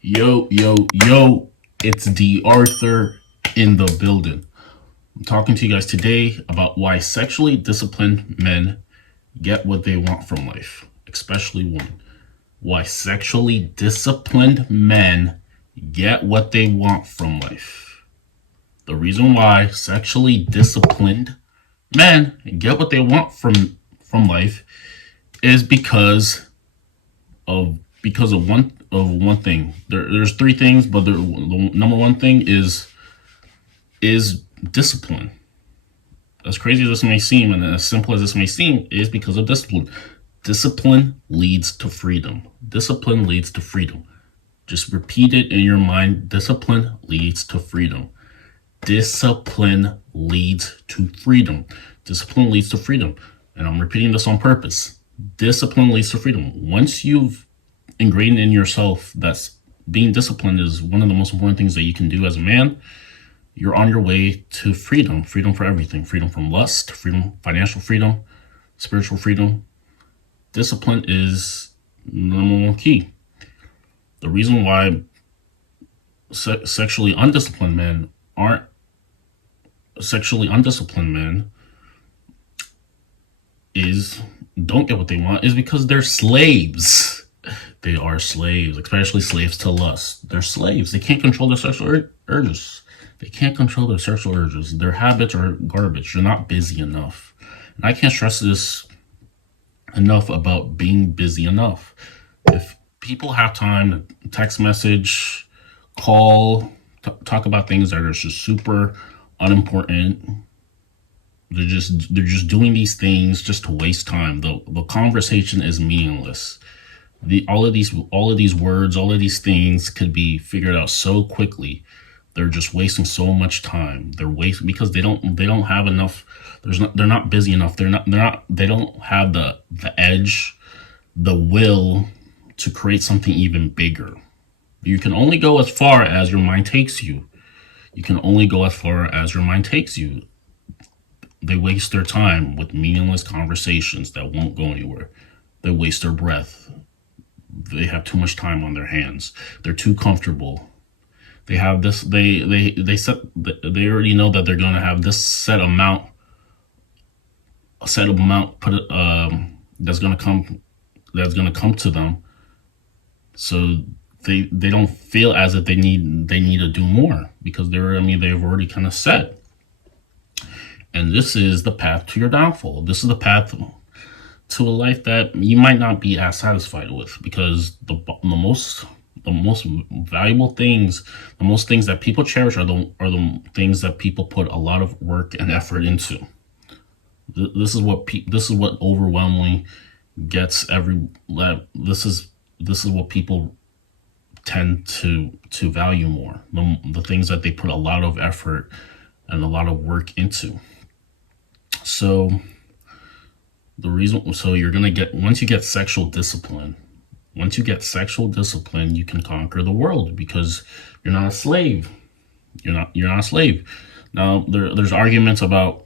Yo, it's D.Arthur in the building. I'm talking to you guys today about why sexually disciplined men get what they want from life, especially women. Why sexually disciplined men get what they want from life. The reason why sexually disciplined men get what they want from life is because of one thing. There's three things, but the number one thing is discipline. As crazy as this may seem, and as simple as this may seem, is because of discipline. Discipline leads to freedom. Discipline leads to freedom. Just repeat it in your mind. Discipline leads to freedom. Discipline leads to freedom. Discipline leads to freedom. And I'm repeating this on purpose. Discipline leads to freedom. Once you've ingrained in yourself that being disciplined is one of the most important things that you can do as a man, you're on your way to freedom. Freedom for everything. Freedom from lust, freedom, financial freedom, spiritual freedom. Discipline is the number one key. The reason why sexually undisciplined men aren't sexually undisciplined men don't get what they want is because they're slaves. They are slaves, especially slaves to lust. They're slaves. They can't control their sexual urges. They can't control their sexual urges. Their habits are garbage. They're not busy enough. And I can't stress this enough about being busy enough. If people have time to text message, call, talk about things that are just super unimportant, they're just doing these things just to waste time. The conversation is meaningless. All of these words, all of these things could be figured out so quickly. They're just wasting so much time. They're wasting because they don't have enough. They're not busy enough. They don't have the edge, the will to create something even bigger. You can only go as far as your mind takes you. You can only go as far as your mind takes you. They waste their time with meaningless conversations that won't go anywhere. They waste their breath. They have too much time on their hands. They're too comfortable. They have this. They already know that they're going to have this set amount that's going to come to them. So they don't feel as if they need to do more because they've already kind of set. And this is the path to your downfall. This is the path to a life that you might not be as satisfied with, because the most valuable things, the most things that people cherish are the things that people put a lot of work and effort into. This is what overwhelmingly gets this is what people tend to value more. The things that they put a lot of effort and a lot of work into. So you're going to get, once you get sexual discipline, you can conquer the world because you're not a slave. You're not a slave. Now there's arguments about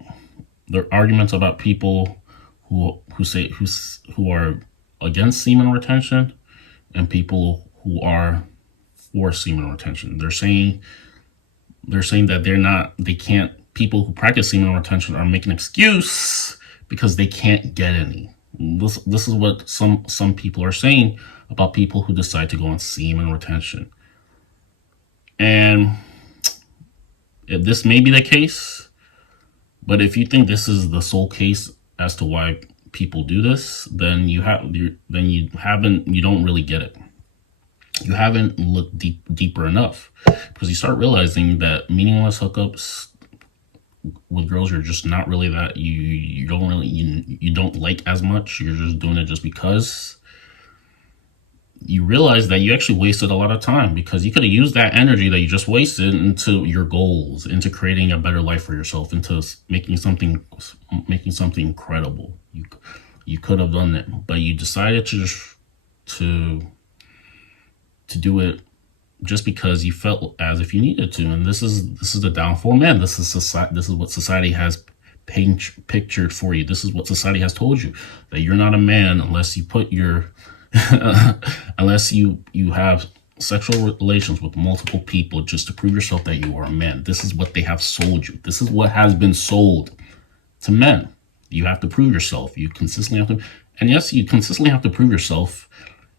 people who are against semen retention and people who are for semen retention. They're saying that they can't. People who practice semen retention are making an excuse because they can't get any. This is what some people are saying about people who decide to go on semen retention. And this may be the case, but if you think this is the sole case as to why people do this, then you don't really get it. You haven't looked deeper enough, because you start realizing that meaningless hookups with girls you're just not really that you don't like as much. You're just doing it just because. You realize that you actually wasted a lot of time, because you could have used that energy that you just wasted into your goals, into creating a better life for yourself, into making something incredible. You could have done it, but you decided to do it just because you felt as if you needed to. And this is the downfall, man. This is what society has pictured for you. This is what society has told you, that you're not a man unless you put your unless you have sexual relations with multiple people just to prove yourself that you are a man. This is what they have sold you. This is what has been sold to men. You have to prove yourself. You consistently have to, and yes, you consistently have to prove yourself.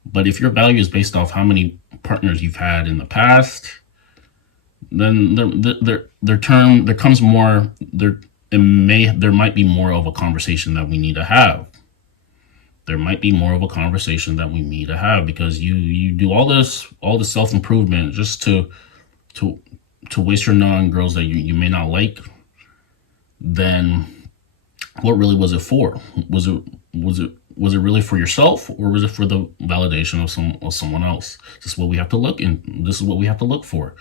But if your value is based off how many partners you've had in the past, then there comes more. There might be more of a conversation that we need to have. There might be more of a conversation that we need to have, because you do all this self improvement just to waste your knowledge on girls that you may not like. Then what really was it for? Was it really for yourself, or was it for the validation of someone else? This is what we have to look in. This is what we have to look for.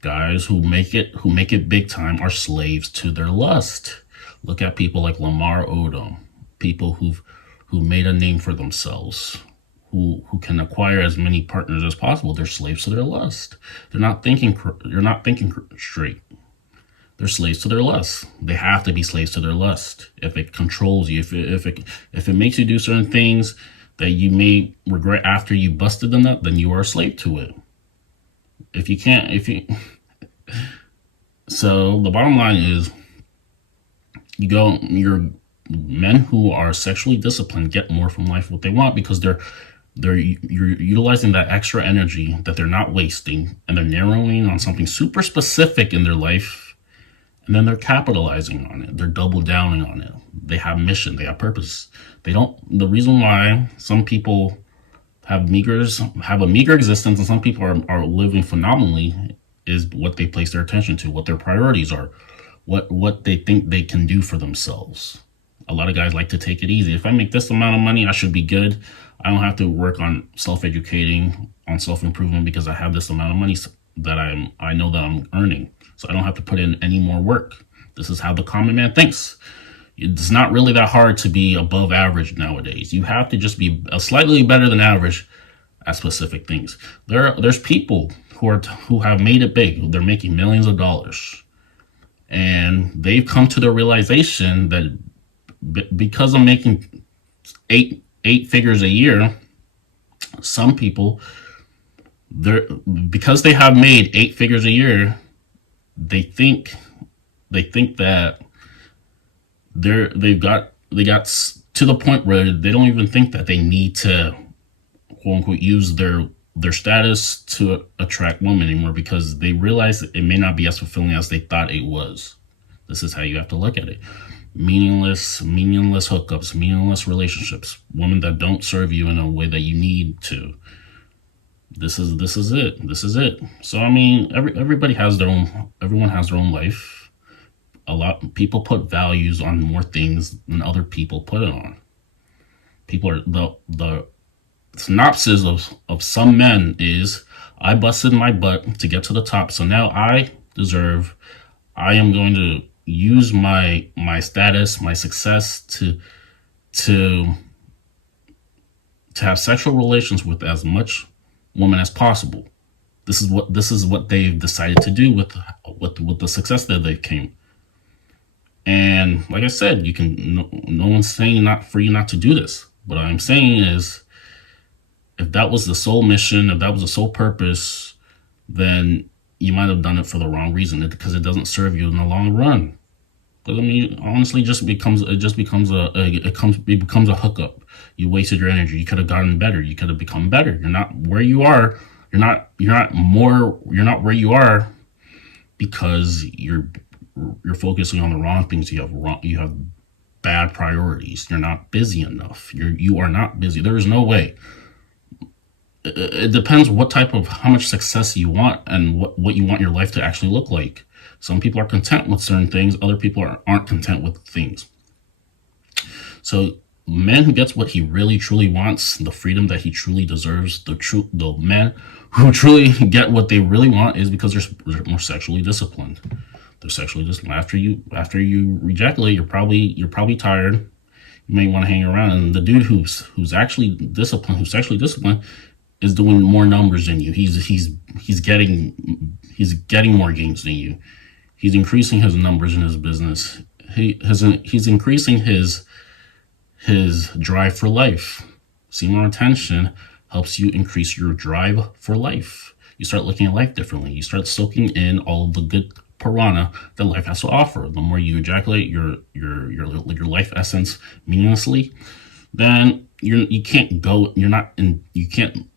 Guys who make it big time are slaves to their lust. Look at people like Lamar Odom, people who made a name for themselves, who can acquire as many partners as possible. They're slaves to their lust. They're not thinking straight. They're slaves to their lust. They have to be slaves to their lust. If it controls you, if it makes you do certain things that you may regret after you busted the nut, then you are a slave to it. So the bottom line is, your men who are sexually disciplined get more from life what they want, because you're utilizing that extra energy that they're not wasting, and they're narrowing on something super specific in their life, and then they're capitalizing on it. They're double downing on it. They have mission, they have purpose. The reason why some people have a meager existence and some people are living phenomenally is what they place their attention to, what their priorities are, what they think they can do for themselves. A lot of guys like to take it easy. If I make this amount of money, I should be good. I don't have to work on self-educating, on self-improvement, because I have this amount of money that I know that I'm earning. So I don't have to put in any more work. This is how the common man thinks. It's not really that hard to be above average nowadays. You have to just be slightly better than average at specific things. There's people who have made it big. They're making millions of dollars, and they've come to the realization that because of making eight figures a year, some people, because they have made 8 figures a year, they think that they got to the point where they don't even think that they need to, quote unquote, use their status to attract women anymore, because they realize that it may not be as fulfilling as they thought it was. This is how you have to look at it. Meaningless hookups, meaningless relationships, women that don't serve you in a way that you need to. This is it. So I mean, everyone has their own life. A lot of people put values on more things than other people put it on. People are the synopsis of some men is, I busted my butt to get to the top, so now I am going to use my status, my success to have sexual relations with as much women as possible. This is what they've decided to do with the success that they've came. And like I said, no one's saying not for you not to do this. What I'm saying is, if that was the sole mission, if that was the sole purpose, then you might have done it for the wrong reason, because it doesn't serve you in the long run. Because I mean, honestly, it becomes a hookup. You wasted your energy. You could have gotten better. You could have become better. You're not where you are. You're not where you are because you're focusing on the wrong things. You have bad priorities. You're not busy enough. You are not busy. There is no way. It depends how much success you want and what you want your life to actually look like. Some people are content with certain things. Other people aren't content with things. So man who gets what he really truly wants, the freedom that he truly deserves, the men who truly get what they really want is because they're more sexually disciplined. They're sexually disciplined. After you ejaculate, you're probably tired. You may want to hang around, and the dude who's actually disciplined, who's sexually disciplined, is doing more numbers than you. He's getting more gains than you. He's increasing his numbers in his business. He's increasing his drive for life. See more attention, helps you increase your drive for life. You start looking at life differently. You start soaking in all of the good piranha that life has to offer. The more you ejaculate your life essence meaninglessly, then you can't go. You're not in. You can't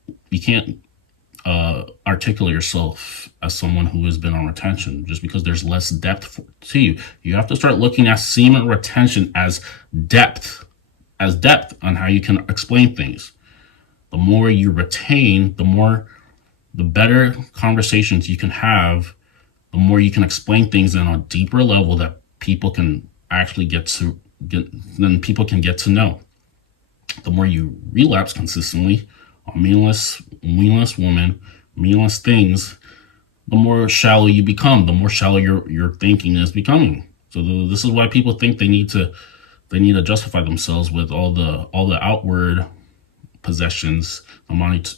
articulate yourself as someone who has been on retention, just because there's less depth to you. You have to start looking at semen retention as depth on how you can explain things. The more you retain, the better conversations you can have, the more you can explain things on a deeper level that people can actually get to know. The more you relapse consistently on meaningless women, meaningless things, the more shallow you become, the more shallow your thinking is becoming. So this is why people think they need to justify themselves with all the outward possessions, the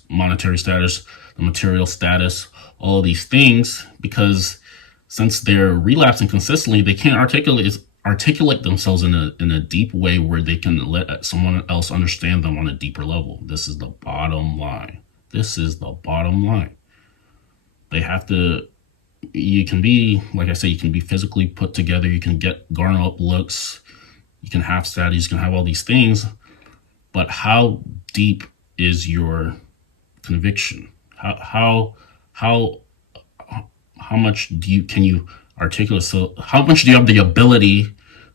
monetary status, the material status, all of these things, because since they're relapsing consistently, they can't articulate themselves in a deep way where they can let someone else understand them on a deeper level. This is the bottom line. They have to. You can be, like I say, you can be physically put together. You can garner up looks. You can have status. You can have all these things. But how deep is your conviction? How much can you articulate? So how much do you have the ability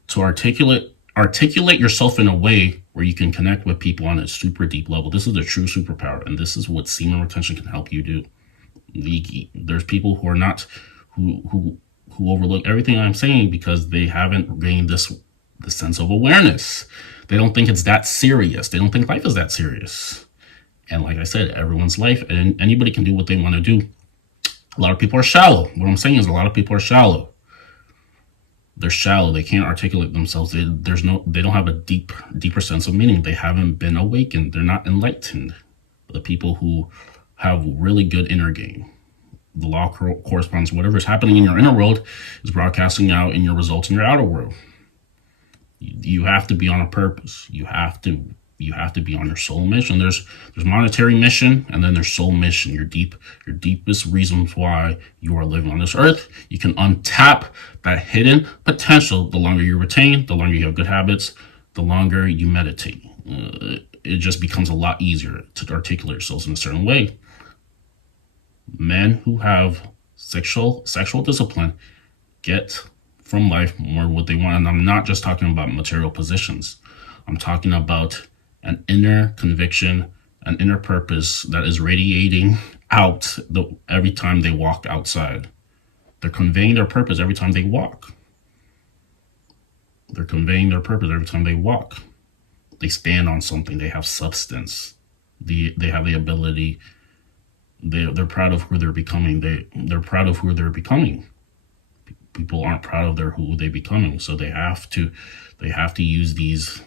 to articulate yourself in a way where you can connect with people on a super deep level? This is a true superpower, and this is what semen retention can help you do. There's people who are not who overlook everything I'm saying because they haven't gained this sense of awareness. They don't think it's that serious. They don't think life is that serious. And like I said, everyone's life, and anybody can do what they want to do. A lot of people are shallow. What I'm saying is a lot of people are shallow. They're shallow. They can't articulate themselves. They don't have a deeper sense of meaning. They haven't been awakened. They're not enlightened. The people who have really good inner game. The law corresponds. Whatever's happening in your inner world is broadcasting out in your results in your outer world. You have to be on a purpose. You have to be on your soul mission. There's monetary mission, and then there's soul mission. Your deepest reasons why you are living on this earth. You can untap that hidden potential. The longer you retain, the longer you have good habits, the longer you meditate. It just becomes a lot easier to articulate yourselves in a certain way. Men who have sexual discipline get from life more what they want. And I'm not just talking about material positions. I'm talking about an inner conviction, an inner purpose that is radiating out every time they walk outside. They're conveying their purpose every time they walk. They stand on something. They have substance. They have the ability. They're proud of who they're becoming. They're proud of who they're becoming. People aren't proud of who they're becoming, so they have to use these.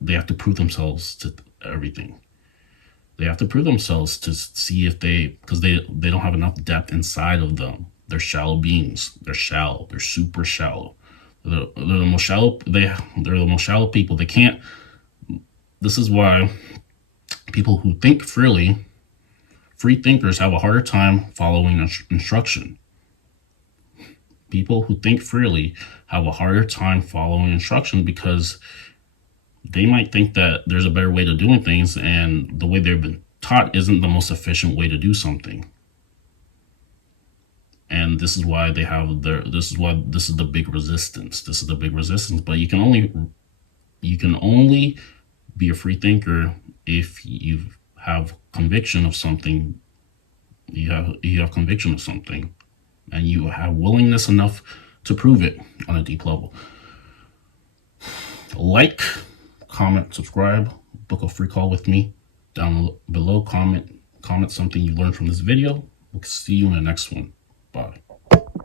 They have to prove themselves to everything. They have to prove themselves to see if because they don't have enough depth inside of them. They're shallow beings. They're shallow. They're super shallow. They're the most shallow. They're the most shallow people. They can't. This is why people who think freely, free thinkers, have a harder time following instruction. People who think freely have a harder time following instruction because they might think that there's a better way to doing things, and the way they've been taught isn't the most efficient way to do something. And this is why this is the big resistance. But you can only be a free thinker if you have conviction of something. You have conviction of something, and you have willingness enough to prove it on a deep level. Like, comment, subscribe, book a free call with me down below. Comment something you learned from this video. We'll see you in the next one. Bye.